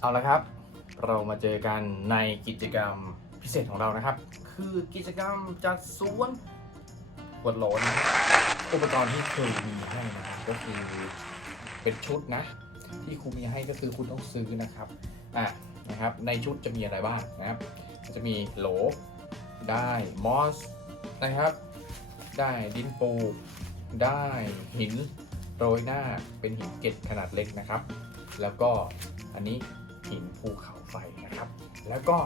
เอาละครับ เรามาเจอกันในกิจกรรมพิเศษของเรานะครับ คือกิจกรรมจัดสวนขวดโหลนอุปกรณ์ที่เคยมีให้นะครับก็คือเป็นชุดนะ ที่ครูมีให้ก็คือคุณต้องซื้อนะครับอะนะครับ ในชุดจะมีอะไรบ้างนะครับจะมีโหลได้มอสนะครับ ได้ดินปูได้หินโรยหน้าเป็นหินเกล็ดขนาดเล็กนะครับ แล้วก็อันนี้ หินภูเขาไฟนะครับ แล้วก็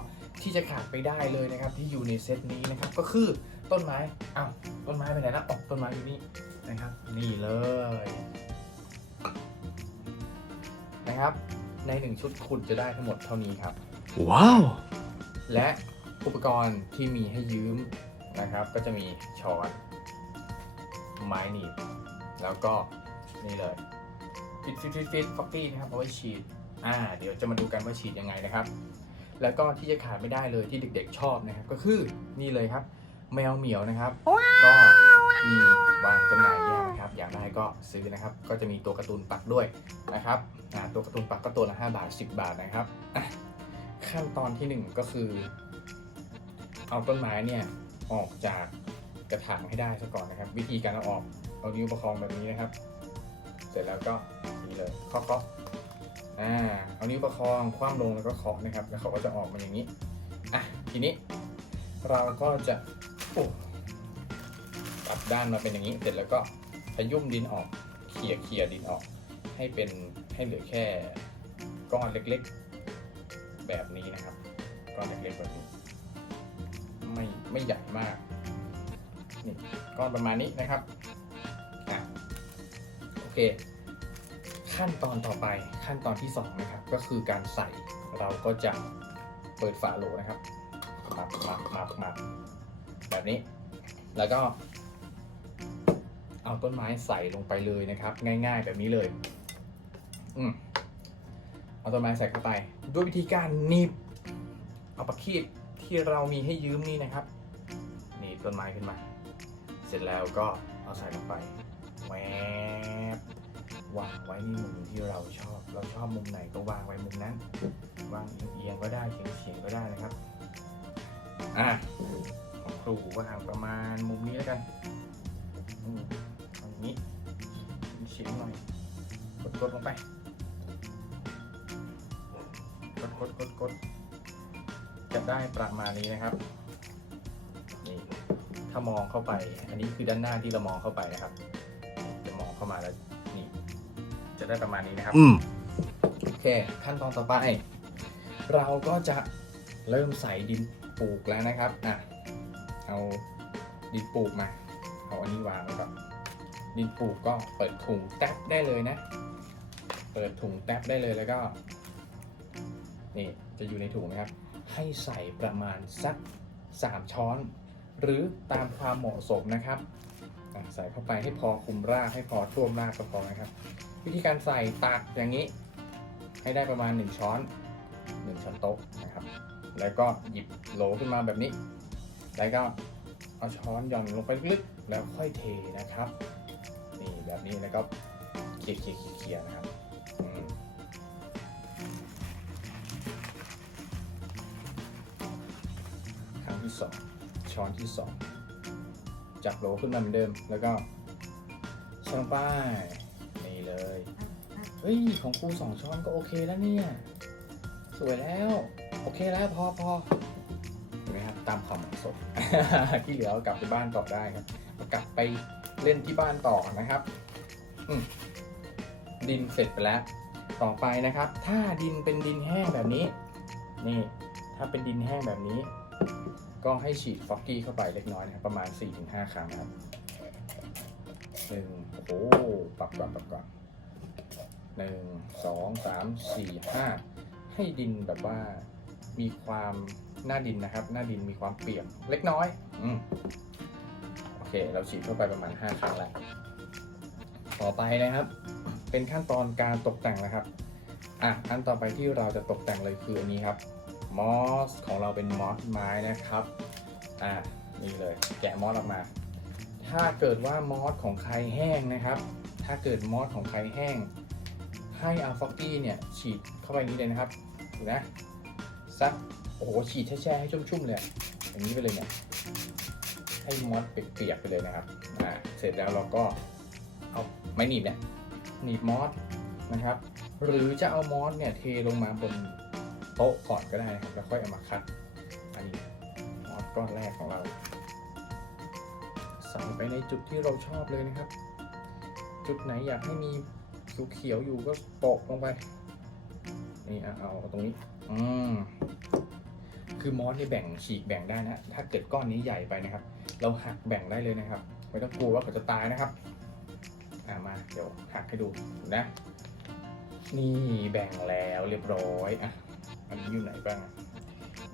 ที่จะขาดไปได้เลยนะครับที่อยู่ในเซตนี้นะครับก็คือต้นไม้อ้าวต้นไม้ไปไหนแล้วออกต้นไม้อยู่นี่นะครับ นี่เลยนะครับ ในหนึ่งชุดคุณจะได้ทั้งหมดเท่านี้ครับ Wow! และอุปกรณ์ที่มีให้ยืมนะครับ ก็จะมีช้อนไม้หนีบแล้วก็นี่เลยฟิตฟิตฟิตฟิตฟอกกี้นะครับเอาไว้ฉีด อ่าเดี๋ยวจะมาดูกันว่าฉีดยังไงนะครับ แล้วก็ที่จะขาดไม่ได้เลยที่เด็กๆชอบนะครับ ก็คือนี่เลยครับ แมวเหมียวนะครับ ก็มีวางจำหน่ายแยกนะครับ อยากได้ก็ซื้อนะครับ ก็จะมีตัวการ์ตูนปักด้วยนะครับอ่าตัวการ์ตูนปักก็ตัวละ5บาท 10 บาทนะครับขั้นตอนที่หนึ่งก็คือ เอาต้นไม้เนี่ยออกจากกระถางให้ได้ซะก่อนนะครับ วิธีการเอาออกเอานิ้วประคองแบบนี้นะครับ เสร็จแล้วก็นี่เลยคาะเคาะ อ่าเอานิ้วประคองคว่ำลงแล้วก็เคาะนะครับ แล้วเขาก็จะออกมาอย่างนี้อะทีนี้เราก็จะโอ้กลับด้านมาเป็นอย่างนี้ เสร็จแล้วก็ขยุ่มดินออกเขี่ยเขี่ยดินออก ให้เป็นให้เหลือแค่ก้อนเล็กๆ แบบนี้นะครับก้อนเล็กๆแบบนี้ไม่ไม่ใหญ่มากนี่ก้อนประมาณนี้นะครับอะโอเค ขั้นตอนต่อไปขั้นตอนที่สองนะครับก็คือการใส่เราก็จะเปิดฝาโหลนะครับหมักหมักหมักหมักแบบนี้ แล้วก็ เอาต้นไม้ใส่ลงไปเลยนะครับ ง่าย ๆ แบบนี้เลย อืมเอาต้นไม้ใส่เข้าไป ด้วยวิธีการหนีบเอาปากคีบที่เรามีให้ยืมนี่นะครับหนีบต้นไม้ขึ้นมา เสร็จแล้วก็เอาใส่ลงไปแว วางไว้ในมุมที่เราชอบ เราชอบมุมไหนก็วางไว้มุมนั้น วางเอียงก็ได้เฉียงๆก็ได้นะครับ อะของครูวางประมาณมุมนี้แล้วกันอือาอย่างนี้เฉียงหน่อย กดๆลงไป กดกดกดกดจะได้ประมาณนี้นะครับนี่ถ้ามองเข้าไป อันนี้คือด้านหน้าที่เรามองเข้าไปนะครับ จะมองเข้ามาแล้ว จะได้ประมาณนี้นะครับ Mm. โอเค ขั้นตอนต่อไป เราก็จะเริ่มใส่ดินปลูกแล้วนะครับอะเอาดินปลูกมา เอาอันนี้วางไว้ก่อนดินปลูกก็เปิดถุงแท็บได้เลยนะ เปิดถุงแท็บได้เลยแล้วก็ นี่จะอยู่ในถุงนะครับ ให้ใส่ประมาณสัก 3 ช้อน หรือตามความเหมาะสมนะครับอะใส่เข้าไปให้พอคุมรากให้พอท่วมรากก็พอนะครับ วิธีการใส่ตักอย่างนี้ ให้ได้ประมาณ 1 ช้อน 1 ช้อนโต๊ะนะครับ แล้วก็หยิบโหลขึ้นมาแบบนี้ แล้วก็เอาช้อนหย่อนลงไปลึกๆแล้วค่อยเทนะครับนี่แบบนี้แล้วก็เขี่ยเขี่ยเขี่ยๆนะครับครั้งที่สองช้อนที่สองจับโหลขึ้นมาเหมือนเดิม แล้วก็ใส่ลงไปนี่เลย เฮ้ย ของครูสองช้อนก็โอเคแล้วเนี่ย สวยแล้ว โอเคแล้วพอพอเห็นไหมครับตามความเหมาะสมที่เหลือเอากลับไปบ้านต่อได้ครับเอากลับไปเล่นที่บ้านต่อนะครับอืมดินเสร็จไปแล้ว ต่อไปนะครับ ถ้าดินเป็นดินแห้งแบบนี้ นี่ ถ้าเป็นดินแห้งแบบนี้ ก็ให้ฉีดฟอกกี้เข้าไปเล็กน้อยนะครับประมาณ 4-5 ครั้งนะครับหนึ่งโอ้โหปรับก่อนปรับก่อน หนึ่งสองสามสี่ห้าให้ดินแบบว่ามีความหน้าดินนะครับ หน้าดินมีความเปียกเล็กน้อยอืมโอเค เราฉีดเข้าไปประมาณ 5 ครั้งแล้ว ต่อไปนะครับ เป็นขั้นตอนการตกแต่งนะครับอะอันต่อไปที่เราจะตกแต่งเลยคืออันนี้ครับมอสของเราเป็นมอสไม้นะครับอะนี่เลยแกะมอสออกมา ถ้าเกิดว่ามอสของใครแห้งนะครับ ถ้าเกิดมอสของใครแห้ง ให้เอาฟอกกี้เนี่ยฉีดเข้าไปนี้เลยนะครับดูนะซักโอ้โหฉีดแช่ๆให้ชุ่มๆเลยอะอย่างนี้ไปเลยเนี่ยให้มอสเปียกๆไปเลยนะครับอ่าเสร็จแล้วเราก็เอาไม้หนีบเนี่ยหนีบมอสนะครับ หรือจะเอามอสเนี่ยเทลงมาบนโต๊ะก่อนก็ได้นะครับแล้วค่อยเอามาคัดอันนี้มอสก้อนแรกของเราใส่ไปในจุดที่เราชอบเลยนะครับ จุดไหนอยากให้มี เขียวอยู่ก็โปะลงไป นี่เอาตรงนี้ อืมคือมอสนี่แบ่งฉีกแบ่งได้นะ ถ้าเกิดก้อนนี้ใหญ่ไปนะครับ เราหักแบ่งได้เลยนะครับ ไม่ต้องกลัวว่าเขาจะตายนะครับ อ่ามา เดี๋ยวหักให้ดูนะ นี่แบ่งแล้วเรียบร้อย อะ อันนี้อยู่ไหนบ้าง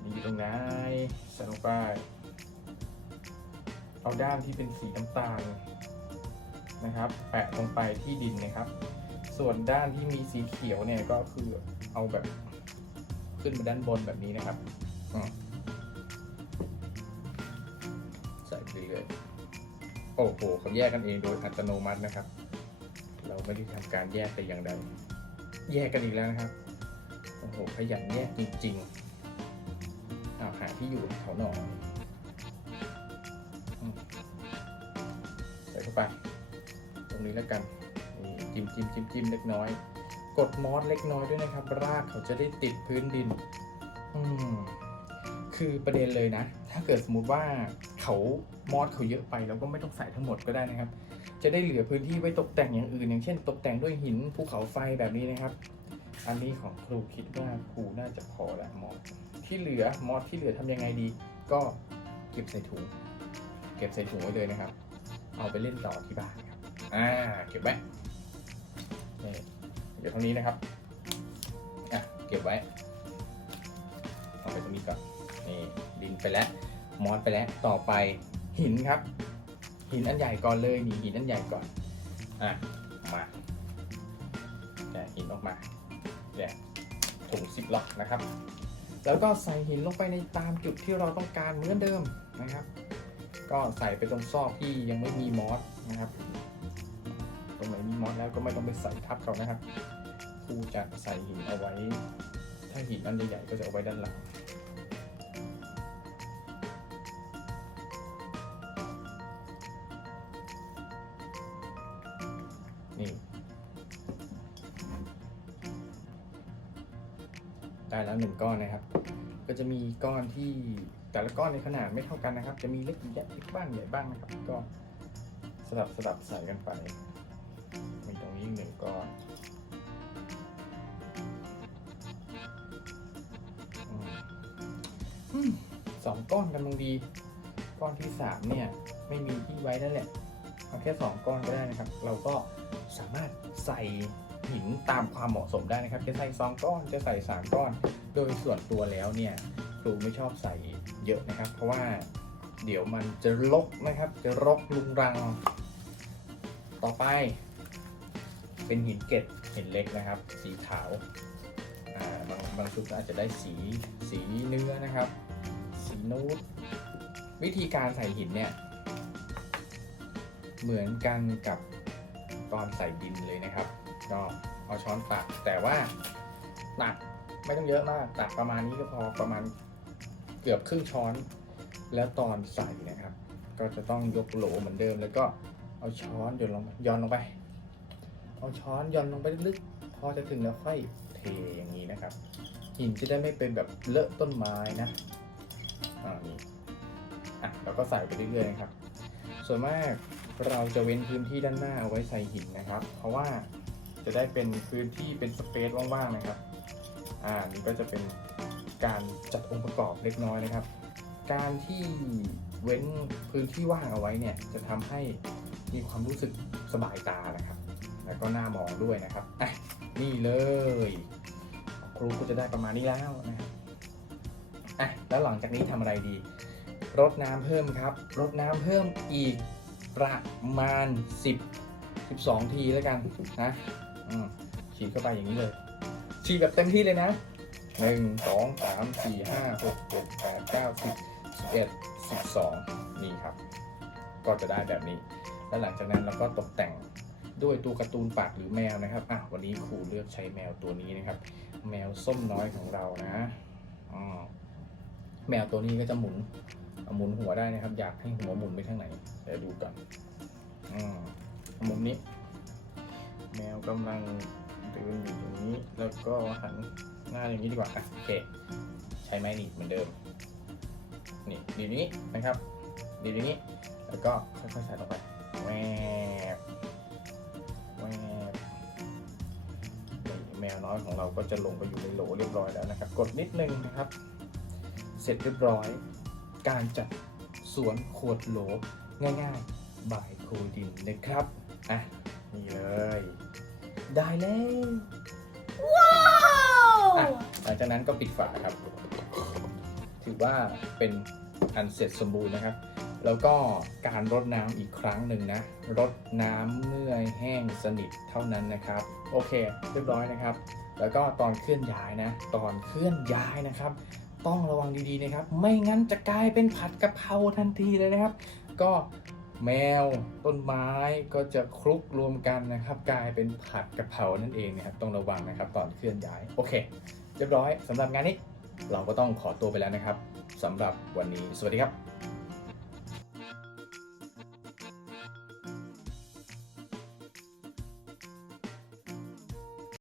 นี่อยู่ตรงไหนใส่ลงไป เอาด้านที่เป็นสีน้ำตาลนะครับ แปะลงไปที่ดินนะครับ ส่วนด้านที่มีสีเขียวเนี่ยก็คือเอาแบบขึ้นมาด้านบนแบบนี้นะครับใส่ไปเรื่อยโอ้โหเขาแยกกันเองโดยอัตโนมัตินะครับ เราไม่ได้ทำการแยกแต่อย่างใดแยกกันอีกแล้วนะครับโอ้โหขยันแยกจริงๆเอาหาที่อยู่เขาหนอยอืมใส่เข้าไป ตรงนี้แล้วกัน จิ้มจิ้มจิ้มจิ้มเล็กน้อย กดมอสเล็กน้อยด้วยนะครับ รากเขาจะได้ติดพื้นดิน อืมคือประเด็นเลยนะ ถ้าเกิดสมมติว่าเขามอสเขาเยอะไปเราก็ไม่ต้องใส่ทั้งหมดก็ได้นะครับ จะได้เหลือพื้นที่ไว้ตกแต่งอย่างอื่น อย่างเช่น ตกแต่งด้วยหินภูเขาไฟแบบนี้นะครับ อันนี้ของครูคิดว่าครูน่าจะพอละมอสที่เหลือมอสที่เหลือทำยังไงดี ก็เก็บใส่ถุง เก็บใส่ถุงไว้เลยนะครับ เอาไปเล่นต่อที่บ้านครับ อ่า เก็บไว้ นี่เดี๋ยวเท่านี้นะครับอะเก็บไว้เอาไปตรงนี้ก่อนนี่ดินไปแล้วมอสไปแล้วต่อไปหินครับ หินอันใหญ่ก่อนเลยนี่หินอันใหญ่ก่อนอะมาแกะหินออกมาแกะถุงซิปล็อกนะครับ แล้วก็ใส่หินลงไปในตามจุดที่เราต้องการเหมือนเดิมนะครับ ก็ใส่ไปตรงซอกที่ยังไม่มีมอสนะครับ มอสแล้วก็ไม่ต้องไปใส่ทับเขานะครับครูจะใส่หินเอาไว้ ถ้าหินอันใหญ่ๆก็จะเอาไว้ด้านหลังนี่ได้แล้วหนึ่งก้อนนะครับ ก็จะมีก้อนที่แต่ละก้อนในขนาดไม่เท่ากันนะครับ จะมีเล็กใหญ่เล็กบ้างใหญ่บ้างนะครับ ก็สลับสลับใส่กันไป นี้หนึ่งก้อนอสองก้อนกำลังดี ก้อนที่สามเนี่ย ไม่มีที่ไว้นั่นแหละเอาแค่สองก้อนก็ได้นะครับ เราก็สามารถใส่หินตามความเหมาะสมได้นะครับ จะใส่สองก้อนจะใส่สามก้อน โดยส่วนตัวแล้วเนี่ยครูไม่ชอบใส่เยอะนะครับ เพราะว่าเดี๋ยวมันจะรกนะครับ จะรกลุงรัง ต่อไป เป็นหินเกล็ดหินเล็กนะครับ สีขาวาบางบางชุดก็อาจจะได้สีสีเนื้อนะครับ สีนูดวิธีการใส่หินเนี่ย เหมือนกันกับตอนใส่ดินเลยนะครับ ก็เอาช้อนตักแต่ว่าตักไม่ต้องเยอะมากตักประมาณนี้ก็พอประมาณเกือบครึ่งช้อน แล้วตอนใส่นะครับ ก็จะต้องยกโหลเหมือนเดิมแล้วก็เอาช้อนหย่อนลงย้อนลงไป เอาช้อนย่อนลงไปลึกๆ พอจะถึงแล้วค่อยเทอย่างนี้นะครับ หินจะได้ไม่เป็นแบบเลอะต้นไม้นะอ่านี่อะเราก็ใส่ไปเรื่อยๆนะครับ ส่วนมากเราจะเว้นพื้นที่ด้านหน้าเอาไว้ใส่หินนะครับ เพราะว่าจะได้เป็นพื้นที่เป็นสเปซว่างๆนะครับ อ่านี่ก็จะเป็นการจัดองค์ประกอบเล็กน้อยนะครับ การที่เว้นพื้นที่ว่างเอาไว้เนี่ยจะทำให้มีความรู้สึกสบายตานะครับ แล้วก็หน่ามองด้วยนะครับอะนี่เลยครูก็จะได้ประมาณนี้แล้วนะอะแล้วหลังจากนี้ทำอะไรดี รดน้ำเพิ่มครับ รดน้ำเพิ่มอีกประมาณ 10 12 ทีแล้วกันนะฉีดเข้าไปอย่างนี้เลย ฉีดแบบเต็มที่เลยนะ 1 2 3 4 5 6 7 8 9 10 11 12 นี่ครับ ก็จะได้แบบนี้ แล้วหลังจากนั้นเราก็ตกแต่ง ด้วยตัวการ์ตูนปากหรือแมวนะครับอะวันนี้ครูเลือกใช้แมวตัวนี้นะครับ แมวส้มน้อยของเรานะอ่าแมวตัวนี้ก็จะหมุนหมุนหัวได้นะครับ อยากให้หัวหมุนไปทางไหนเดี๋ยวดูก่อนอ่ามุมนี้ แมวกำลังเดินอยู่ตรงนี้ แล้วก็หันหน้าอย่างนี้ดีกว่าอะโอเค ใช้ไม้หนีบเหมือนเดิม นี่ดีนี้นะครับ ดีนี้ แล้วก็ค่อยๆใส่ลงไปแวบแว วน้อยของเราก็จะลงไปอยู่ในโหลเรียบร้อยแล้วนะครับ กดนิดนึงนะครับ เสร็จเรียบร้อย การจัดสวนขวดโหลง่ายๆบายโคดินนะครับอะนี่เลย ได้แล้วว้าวอะหลังจากนั้นก็ปิดฝาครับ ถือว่าเป็นอันเสร็จสมบูรณ์นะครับ แล้วก็การรดน้ำอีกครั้งหนึ่งนะ รดน้ำเมื่อแห้งสนิทเท่านั้นนะครับ โอเค เรียบร้อยนะครับ แล้วก็ตอนเคลื่อนย้ายนะ ตอนเคลื่อนย้ายนะครับ ต้องระวังดีๆนะครับ ไม่งั้นจะกลายเป็นผัดกะเพราทันทีเลยนะครับ ก็แมวต้นไม้ก็จะคลุกรวมกันนะครับ กลายเป็นผัดกะเพรานั่นเองนะครับ ต้องระวังนะครับ ตอนเคลื่อนย้าย โอเค เรียบร้อยสำหรับงานนี้ เราก็ต้องขอตัวไปแล้วนะครับสำหรับวันนี้ สวัสดีครับ